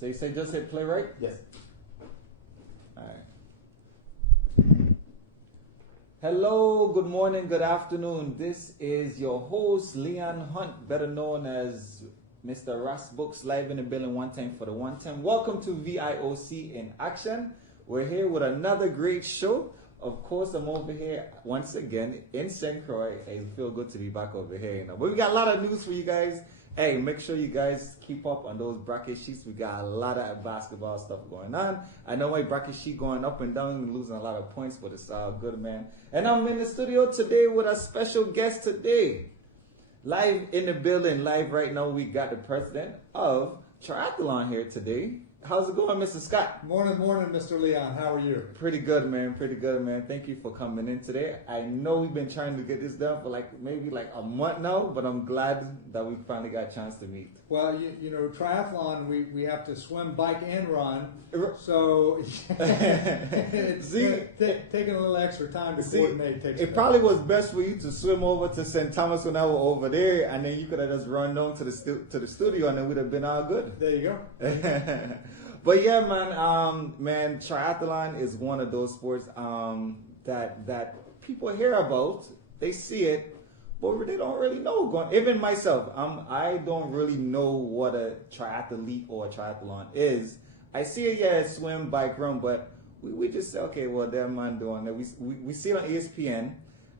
So you say just hit play, right? Yes. All right. Hello, good morning, good afternoon. This is your host, Leon Hunt, better known as Mr. Ras Books, live in the building one time for the one time. Welcome to VIOC in action. We're here with another great show. Of course, I'm over here once again in St. Croix. It feel good to be back over here. You know. But we got a lot of news for you guys. Hey, make sure you guys keep up on those bracket sheets. We got a lot of basketball stuff going on. I know my bracket sheet going up and down and losing a lot of points, but it's all good, man. And I'm in the studio today with a special guest today. Live in the building, live right now, we got the president of Triathlon here today. How's it going, Mr. Scott? Morning, Mr. Leon. How are you? Pretty good, man. Pretty good, man. Thank you for coming in today. I know we've been trying to get this done for maybe a month now, but I'm glad that we finally got a chance to meet. Well, you know, triathlon, we have to swim, bike, and run. So it's taking a little extra time to coordinate. It probably was best for you to swim over to St. Thomas when I was over there, and then you could have just run down to the studio, and then we'd have been all good. There you go. But yeah, man, triathlon is one of those sports that people hear about. They see it, but they don't really know. Even myself, I don't really know what a triathlete or a triathlon is. I see it, yeah, swim, bike, run, but we just say, okay, well, that man doing that. We see it on ESPN,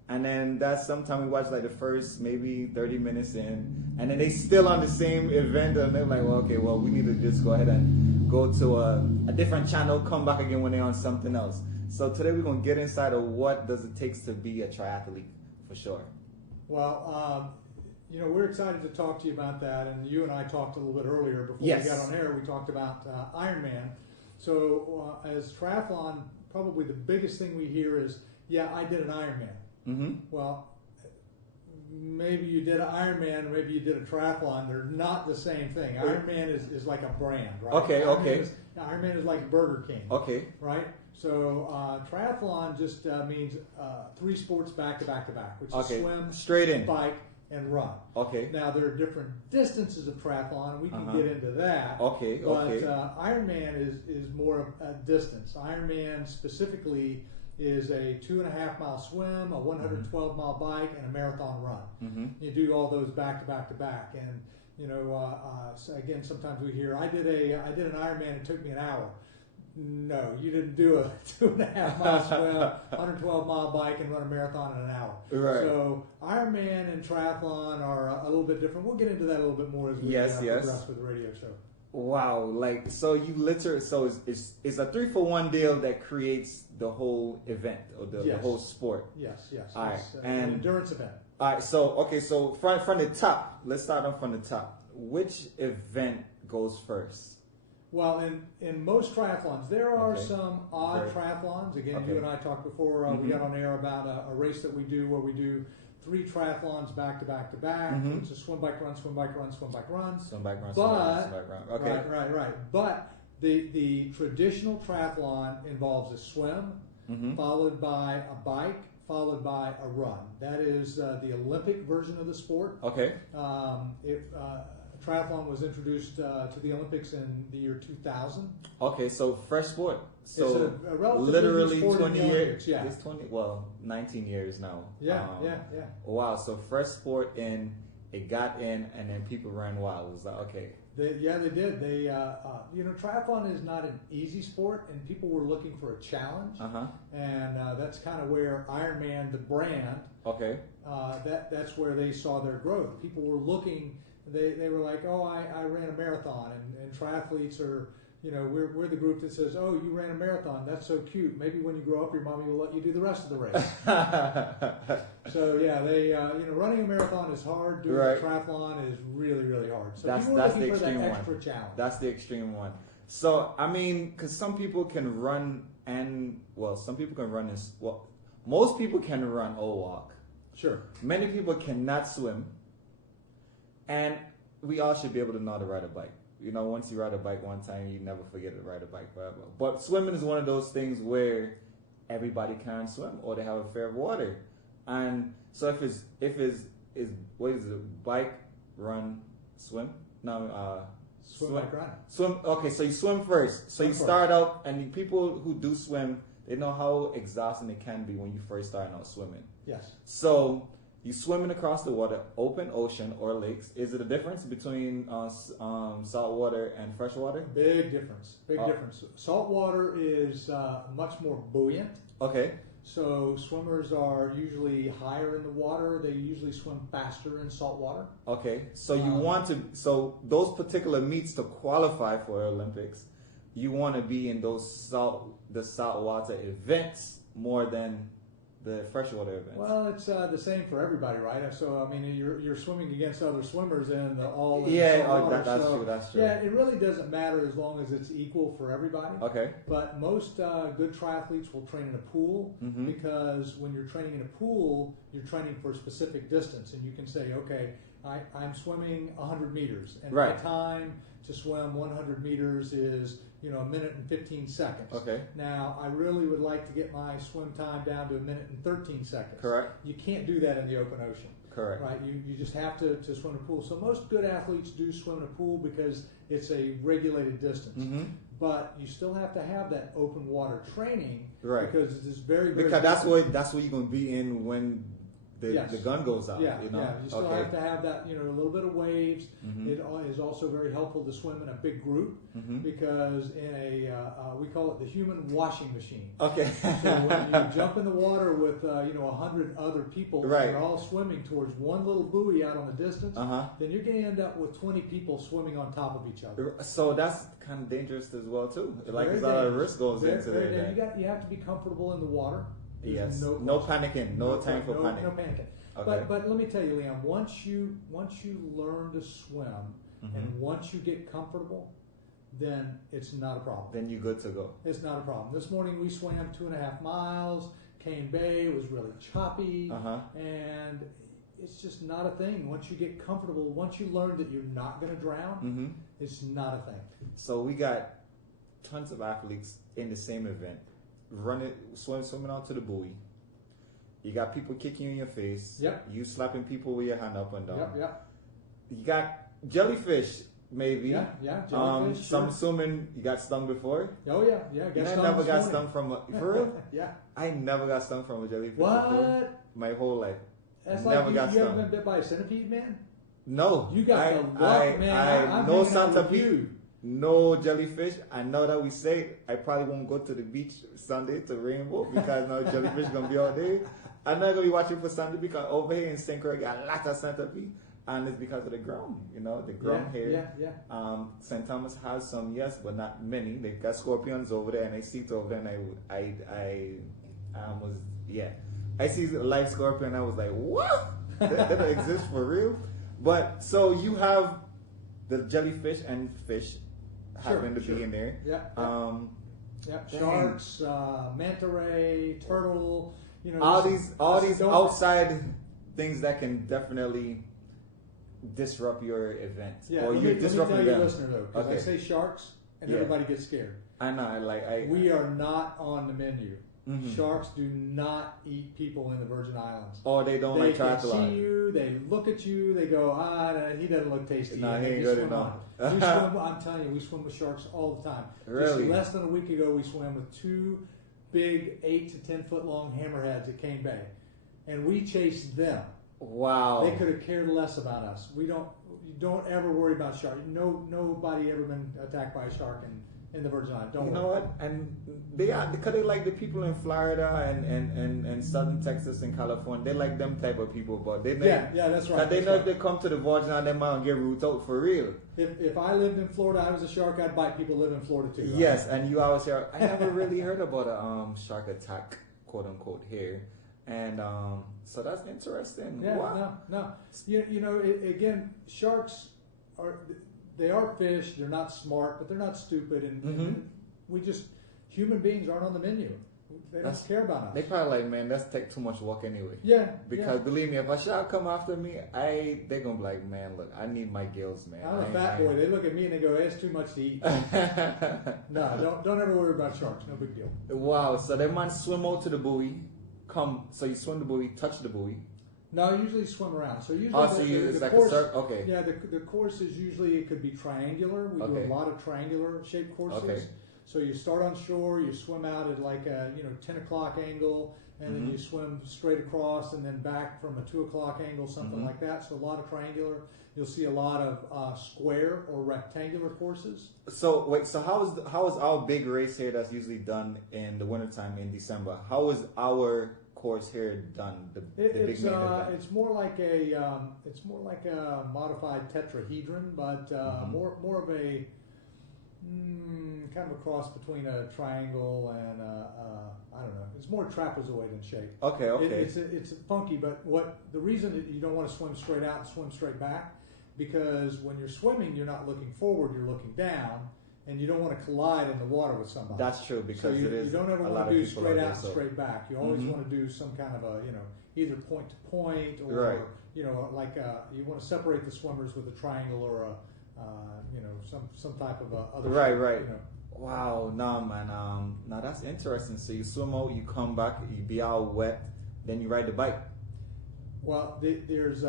and then that's sometimes we watch the first maybe 30 minutes in, and then they still on the same event, and they're like, well, okay, well, we need to just go ahead and go to a different channel, come back again when they're on something else. So today we're going to get inside of what does it take to be a triathlete, for sure. Well, you know, we're excited to talk to you about that, and you and I talked a little bit earlier before we got on air. We talked about Ironman. So as triathlon, probably the biggest thing we hear is, yeah, I did an Ironman. Mm-hmm. Well, maybe you did an Ironman, maybe you did a triathlon. They're not the same thing. Ironman is like a brand, right? Okay, Ironman is like Burger King. Okay. Right? So triathlon just means 3 sports back to back to back, which is swim, straight in, bike, and run. Okay. Now there are different distances of triathlon. We can get into that. Okay. But Ironman is more of a distance. Ironman specifically is a 2.5 mile swim, a 112 mile bike, and a marathon run. Mm-hmm. You do all those back to back to back, and you know, so again, sometimes we hear, I did an Ironman. It took me an hour. No, you didn't do a 2.5 mile swim, 112 mile bike, and run a marathon in an hour. Right. So Ironman and triathlon are a little bit different. We'll get into that a little bit more as we progress with the radio show. Wow, so you literally, so it's a 3-for-1 deal that creates the whole event or the whole sport. Yes. All right, and an endurance event. All right, so from the top, let's start off from the top. Which event goes first? Well, in most triathlons, there are some odd triathlons. Again, you and I talked before we got on air about a race that we do where we do 3 triathlons back to back to back. It's a swim, bike, run, swim, bike, run, swim, bike, run. Swim, bike, run, swim, bike, run. Okay. Right. But the traditional triathlon involves a swim, followed by a bike, followed by a run. That is the Olympic version of the sport. Okay. Triathlon was introduced to the Olympics in the year 2000. Okay, so fresh sport. So it's a relatively literally new sport 20 in the years. Olympics, yeah. It's 19 years now. Yeah. Wow, so fresh sport and it got in, and then people ran wild. It was like, okay. They did. They, you know, triathlon is not an easy sport, and people were looking for a challenge. And that's kind of where Ironman, the brand, that's where they saw their growth. People were looking. They were like, oh, I ran a marathon, and triathletes are, you know, we're the group that says, oh, you ran a marathon, that's so cute. Maybe when you grow up, your mommy will let you do the rest of the race. So yeah, they, you know, running a marathon is hard. Doing a triathlon is really, really hard. So that's the extreme one. Extra challenge. That's the extreme one. So I mean, because some people can run some people can run most people can run or walk. Sure. Many people cannot swim. And we all should be able to know how to ride a bike. You know, once you ride a bike one time, you never forget to ride a bike forever. But swimming is one of those things where everybody can swim or they have a fair water. And so if it's what is it? Bike, run, swim? No, Swim like running. Swim. Okay, so you swim first. So you start out, and the people who do swim, they know how exhausting it can be when you first start out swimming. Yes. So you swimming across the water, open ocean or lakes. Is it a difference between salt water and fresh water? Big difference. Big difference. Salt water is much more buoyant. Okay. So swimmers are usually higher in the water. They usually swim faster in salt water. Okay. So you want to, so those particular meets to qualify for Olympics, you want to be in the saltwater events more than the freshwater events. Well, it's the same for everybody, right? So I mean, you're swimming against other swimmers in the all. That's true. That's true. Yeah, it really doesn't matter as long as it's equal for everybody. Okay. But most good triathletes will train in a pool because when you're training in a pool, you're training for a specific distance, and you can say, okay, I'm swimming 100 meters, and my time to swim 100 meters is a minute and 15 seconds. Okay. Now, I really would like to get my swim time down to a minute and 13 seconds. Correct. You can't do that in the open ocean. Correct. Right? You just have to swim in a pool. So most good athletes do swim in a pool because it's a regulated distance. Mm-hmm. But you still have to have that open water training, right? Because it's very, very because that's what you're going to be in when the gun goes out. Yeah, you still have to have that, a little bit of waves. Mm-hmm. It is also very helpful to swim in a big group because in we call it the human washing machine. Okay. So when you jump in the water with 100 other people, right, they're all swimming towards one little buoy out on the distance, then you're going to end up with 20 people swimming on top of each other. So that's kind of dangerous as well too. Like there's a lot of risk goes into there. You have to be comfortable in the water. Yes. No panicking. No time for panic. No panicking. Okay. But let me tell you, Leon. Once you learn to swim, and once you get comfortable, then it's not a problem. Then you're good to go. It's not a problem. This morning we swam 2.5 miles. Cane Bay. It was really choppy, and it's just not a thing. Once you get comfortable, once you learn that you're not going to drown, it's not a thing. So we got tons of athletes in the same event. Swimming out to the buoy. You got people kicking you in your face. Yep. You slapping people with your hand up and down. Yep. You got jellyfish, maybe. Yeah. Jellyfish. So I'm assuming you got stung before. Oh yeah. I never got stung from for real. Yeah. I never got stung from a jellyfish before. My whole life. That's never like got you stung. haven't been bit by a centipede, man? No. You got the luck, man. I'm no hanging out with centipede. you. No jellyfish. I know that we say I probably won't go to the beach Sunday to Rainbow because no jellyfish gonna be out there. I'm not gonna be watching for Sunday because over here in St. Croix got a lot of centipede, and it's because of the ground. The ground here. Yeah. St. Thomas has some, yes, but not many. They've got scorpions over there and I see it over there, and I almost I see a live scorpion. I was like, what? that don't exist for real. But so you have the jellyfish and fish. Happen to be in there. Sharks, manta ray, turtle. All these outside things that can definitely disrupt your event. Yeah, let me tell your listener though, because I say sharks and everybody gets scared. I know. We are not on the menu. Sharks do not eat people in the Virgin Islands. Oh, they don't like triathlon. They see you, they look at you, they go, he doesn't look tasty. No, he ain't good enough. I'm telling you, we swim with sharks all the time. Really? Just less than a week ago, we swam with 2 big 8 to 10 foot long hammerheads at Cane Bay, and we chased them. Wow. They could have cared less about us. You don't ever worry about sharks. Nobody ever been attacked by a shark in the Virgin Islands. Don't worry. You know what? And because they like the people in Florida and southern Texas and California. They like them type of people, but they that's right. They know if they come to the Virgin Islands, they might get rooted out for real. If I lived in Florida, I was a shark. I'd bite people who live in Florida too. Right? Yes, and you always hear. I never really heard about a shark attack, quote unquote, here, and so that's interesting. Yeah, what? no. Again, sharks are fish. They're not smart, but they're not stupid, and human beings aren't on the menu. They don't care about us. They probably like, man, that's take too much work anyway. Yeah. Because believe me, if a shark come after me, they gonna be like, man, look, I need my gills, man. I'm a fat boy. They look at me and they go, it's too much to eat. No, don't ever worry about sharks. No big deal. Wow. So they might swim out to the buoy. So you swim the buoy, touch the buoy. No, usually swim around. So usually it's the like course, a circle. Okay. Yeah, the course is usually, it could be triangular. We do a lot of triangular shaped courses. Okay. So you start on shore, you swim out at like a 10 o'clock angle, and then you swim straight across, and then back from a 2 o'clock angle, something like that. So a lot of triangular. You'll see a lot of square or rectangular courses. So wait, so how is our big race here that's usually done in the wintertime in December? How is our course here done? The big main event? It's more like a modified tetrahedron, but more of a kind of a cross between a triangle and I don't know. It's more trapezoid in shape. Okay. It's funky, but the reason that you don't want to swim straight out and swim straight back, because when you're swimming, you're not looking forward, you're looking down, and you don't want to collide in the water with somebody. That's true, because so you don't ever want to do straight out and straight back. You always want to do some kind of a either point to point, or like you want to separate the swimmers with a triangle or a some type of other right. Wow, nah, man. Now that's interesting. So you swim out, you come back, you be all wet, then you ride the bike. Well, there's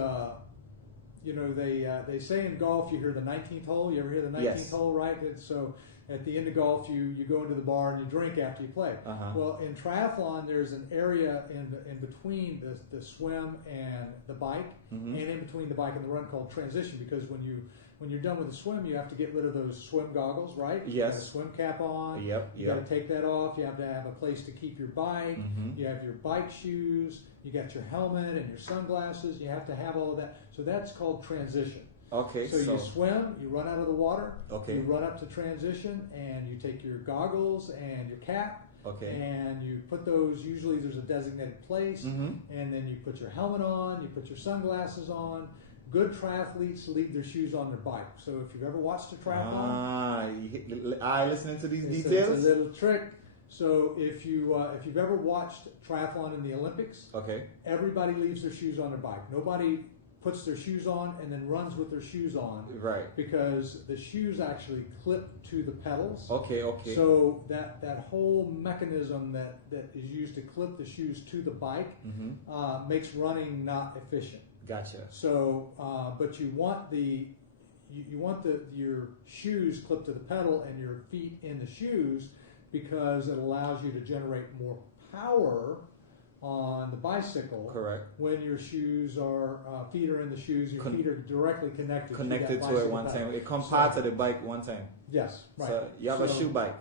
they say in golf you hear the 19th hole. You ever hear the 19th hole, right? So at the end of golf, you go into the bar and you drink after you play. Well, in triathlon, there's an area in between the swim and the bike, and in between the bike and the run called transition. Because when you're done with the swim, you have to get rid of those swim goggles, right? Yes. You have a swim cap on. Yep. You got to take that off. You have to have a place to keep your bike. You have your bike shoes. You got your helmet and your sunglasses. You have to have all of that. So that's called transition. Okay. So you swim, you run out of the water. Okay. You run up to transition, and you take your goggles and your cap. Okay. And you put those. Usually, there's a designated place, and then you put your helmet on. You put your sunglasses on. Good triathletes leave their shoes on their bike. So if you've ever watched a triathlon, I listening to these details. It's a little trick. So if you've ever watched triathlon in the Olympics, everybody leaves their shoes on their bike. Nobody puts their shoes on and then runs with their shoes on. Right. Because the shoes actually clip to the pedals. Okay. So that whole mechanism that is used to clip the shoes to the bike makes running not efficient. Gotcha. So, but you want your shoes clipped to the pedal and your feet in the shoes, because it allows you to generate more power on the bicycle. Correct. When your shoes are feet are in the shoes, your feet are directly connected to it one time. It comes part of the bike one time. Yes. Right. So you have a shoe bike.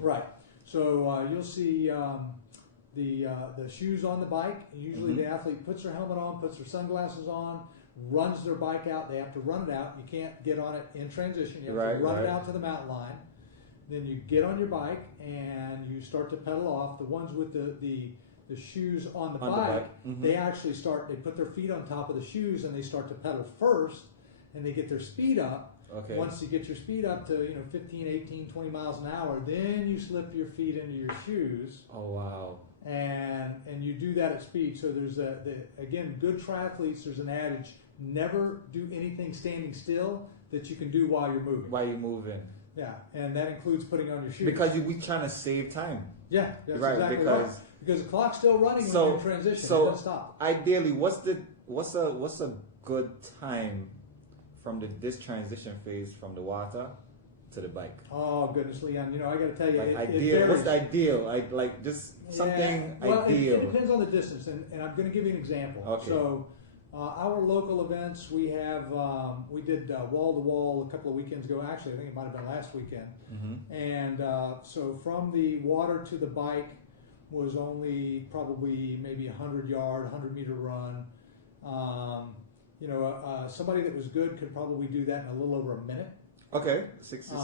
Right. So you'll see. The shoes on the bike. Usually the athlete puts their helmet on, puts their sunglasses on, runs their bike out. They have to run it out. You can't get on it in transition. You have to run it out to the mountain line. Then you get on your bike and you start to pedal off. The ones with the shoes on the bike, they actually they put their feet on top of the shoes and they start to pedal first, and they get their speed up. Okay. Once you get your speed up to 15, 18, 20 miles an hour, then you slip your feet into your shoes. Oh, wow. And you do that at speed. So there's again, good triathletes, there's an adage: never do anything standing still that you can do while you're moving. While you're moving. Yeah, and that includes putting on your shoes. Because we're trying to save time. Yeah, that's right. Exactly because the clock's still running when you're in transition. So it doesn't stop. Ideally, what's a good time from this transition phase from the water to the bike? Oh goodness, Leon! I got to tell you, ideal. What's the ideal? Something ideal. It depends on the distance, and I'm going to give you an example. Okay. So, our local events, we have we did wall to wall a couple of weekends ago. Actually, I think it might have been last weekend. And so from the water to the bike was only probably maybe 100-meter run. Somebody that was good could probably do that in a little over a minute. Okay, 60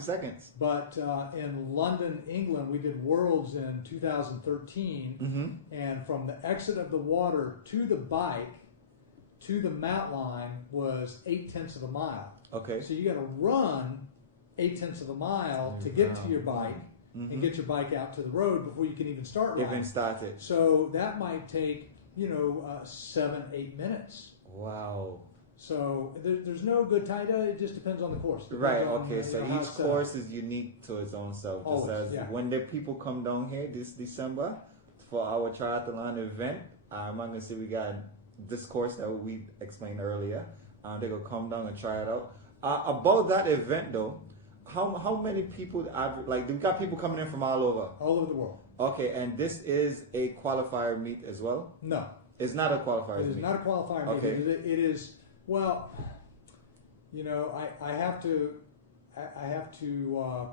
seconds. But in London, England, we did Worlds in 2013, and from the exit of the water to the bike to the mountain line was 0.8 of a mile. Okay. So you got to run 0.8 of a mile to get to your bike and get your bike out to the road before you can even start riding. Even start it. So that might take 7-8 minutes. Wow. So there's no good time. It just depends on the course. Right. Okay. So each course is unique to its own self. Always, when the people come down here this December for our triathlon event, I'm gonna say we got this course that we explained earlier. They're going to come down and try it out. About that event, though, how many people, like, we got people coming in from all over? All over the world. Okay, and this is a qualifier meet as well? No. It's not a qualifier meet? It is not a qualifier meet. Okay. It is, well, you know, I have to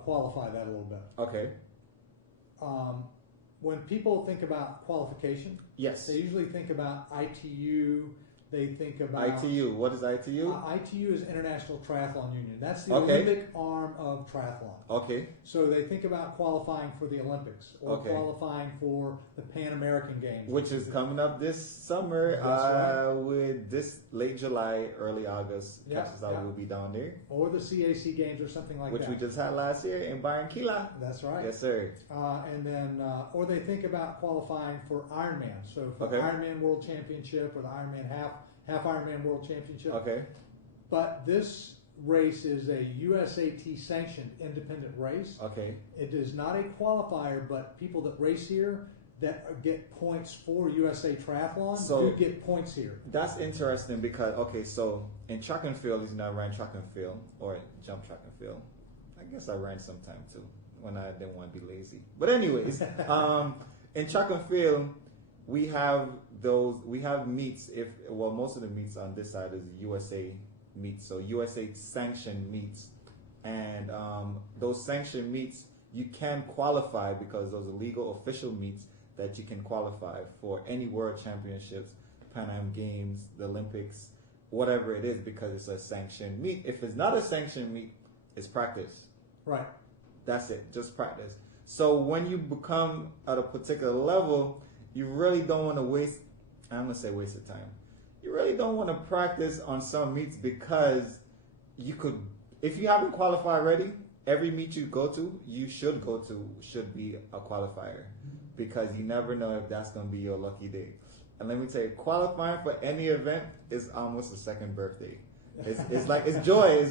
qualify that a little bit. Okay. When people think about qualification, yes, they usually think about ITU. They think about ITU. What is ITU? ITU is International Triathlon Union. That's the Olympic arm of triathlon. Okay. So they think about qualifying for the Olympics or qualifying for the Pan American Games, which is coming up this summer. Right. With this late July, early August. Catches out. We'll be down there. Or the CAC Games or something like that. Which we just had last year in Barranquilla. That's right. Yes, sir. And then, or they think about qualifying for Ironman. So for the Ironman World Championship or the Ironman half Ironman World Championship. Okay. But this race is a USAT sanctioned independent race. Okay. It is not a qualifier, but people that race here that get points for USA Triathlon do get points here. That's interesting because, so in track and field, I ran track and field or jump track and field. I guess I ran sometime too when I didn't want to be lazy. But anyways, in track and field, we have meets. Most of the meets on this side is USA meets, so USA sanctioned meets, and those sanctioned meets you can qualify because those are legal official meets that you can qualify for any world championships, Pan Am Games, the Olympics, whatever it is, because it's a sanctioned meet. If it's not a sanctioned meet, it's practice. Right. That's it, just practice. So when you become at a particular level, you really don't want to waste of time. You really don't want to practice on some meets because if you haven't qualified already, every meet you go to, should be a qualifier because you never know if that's going to be your lucky day. And let me tell you, qualifying for any event is almost a second birthday. It's like, it's joy.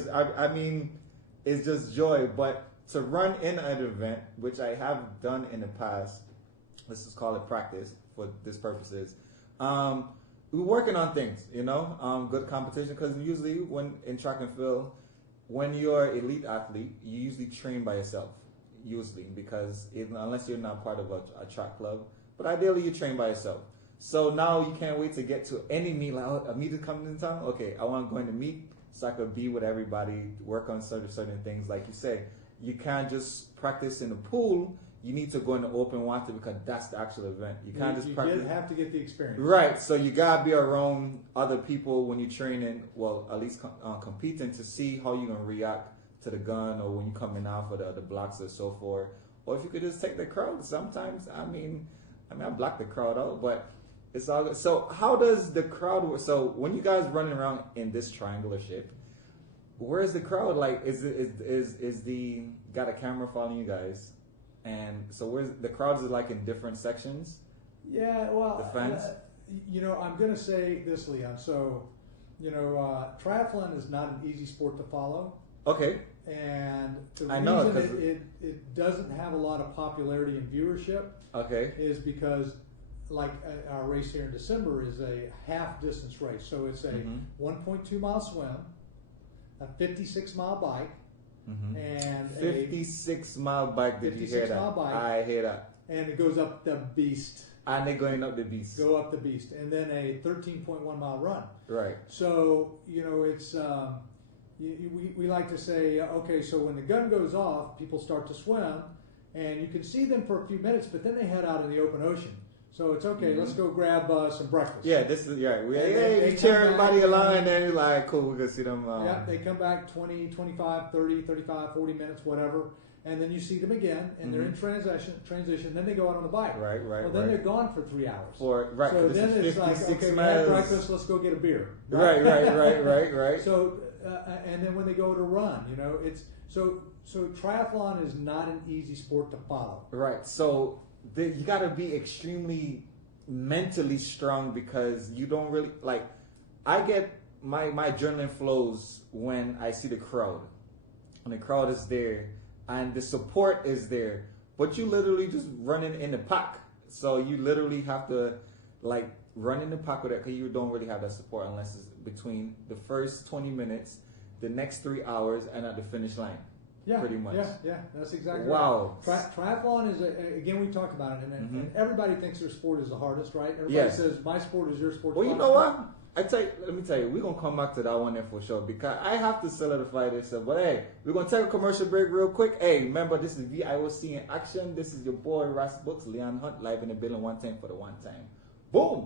It's just joy. But to run in an event, which I have done in the past, let's just call it practice for this purposes. We're working on things, good competition, because usually when in track and field, when you're an elite athlete, you usually train by yourself, because unless you're not part of a track club, but ideally you train by yourself. So now you can't wait to get to any meet, like a meet is coming in town, okay, I want to go in the meet so I could be with everybody, work on certain things, like you say. You can't just practice in the pool. You need to go in the open water because that's the actual event. You can't just practice. You have to get the experience. Right. So you gotta be around other people when you're training. Well, at least competing to see how you're gonna react to the gun or when you're coming out for the blocks or so forth. Or if you could just take the crowd. Sometimes, I block the crowd out, but it's all good. So how does the crowd work? So when you guys running around in this triangular shape, where's the crowd? Like, is the got a camera following you guys? And so where's the crowds are like in different sections? Yeah, well, the fans. I'm going to say this, Leon. So, triathlon is not an easy sport to follow. Okay. And the reason it doesn't have a lot of popularity and viewership. Okay. Is because, like our race here in December is a half distance race. So it's a 1.2 mile swim, a 56-mile bike. And 56-mile bike. Did you hear that? I hear that. And it goes up the beast. And they're going up the beast. Go up the beast, and then a 13.1 mile run. Right. So it's we like to say, okay, so when the gun goes off, people start to swim, and you can see them for a few minutes, but then they head out in the open ocean. So it's okay. Let's go grab some breakfast. Yeah, this is right. We cheer everybody along, and then you're like, cool, we're gonna see them. They come back 20, 25, 30, 35, 40 minutes, whatever, and then you see them again, and they're in transition. Then they go out on the bike. Right. Well, then they're gone for 3 hours. So then it's like, okay, we had breakfast. Let's go get a beer. Right. So and then when they go to run, it's so triathlon is not an easy sport to follow. Right. So you got to be extremely mentally strong because you don't really I get my adrenaline flows when I see the crowd, and the crowd is there and the support is there, but you literally just running in the pack, so you literally have to running the pack with it, because you don't really have that support unless it's between the first 20 minutes, the next 3 hours, and at the finish line. Yeah, pretty much. Yeah, that's exactly wow. Right. Triathlon is, again, we talked about it, and everybody thinks their sport is the hardest, right? Everybody says, my sport is your sport. Well, you know what? Let me tell you, we're going to come back to that one there for sure, because I have to solidify this. But hey, we're going to take a commercial break real quick. Hey, remember, this is VIOC in action. This is your boy, Ras Books, Leon Hunt, live in the building, one time for the one time. Boom!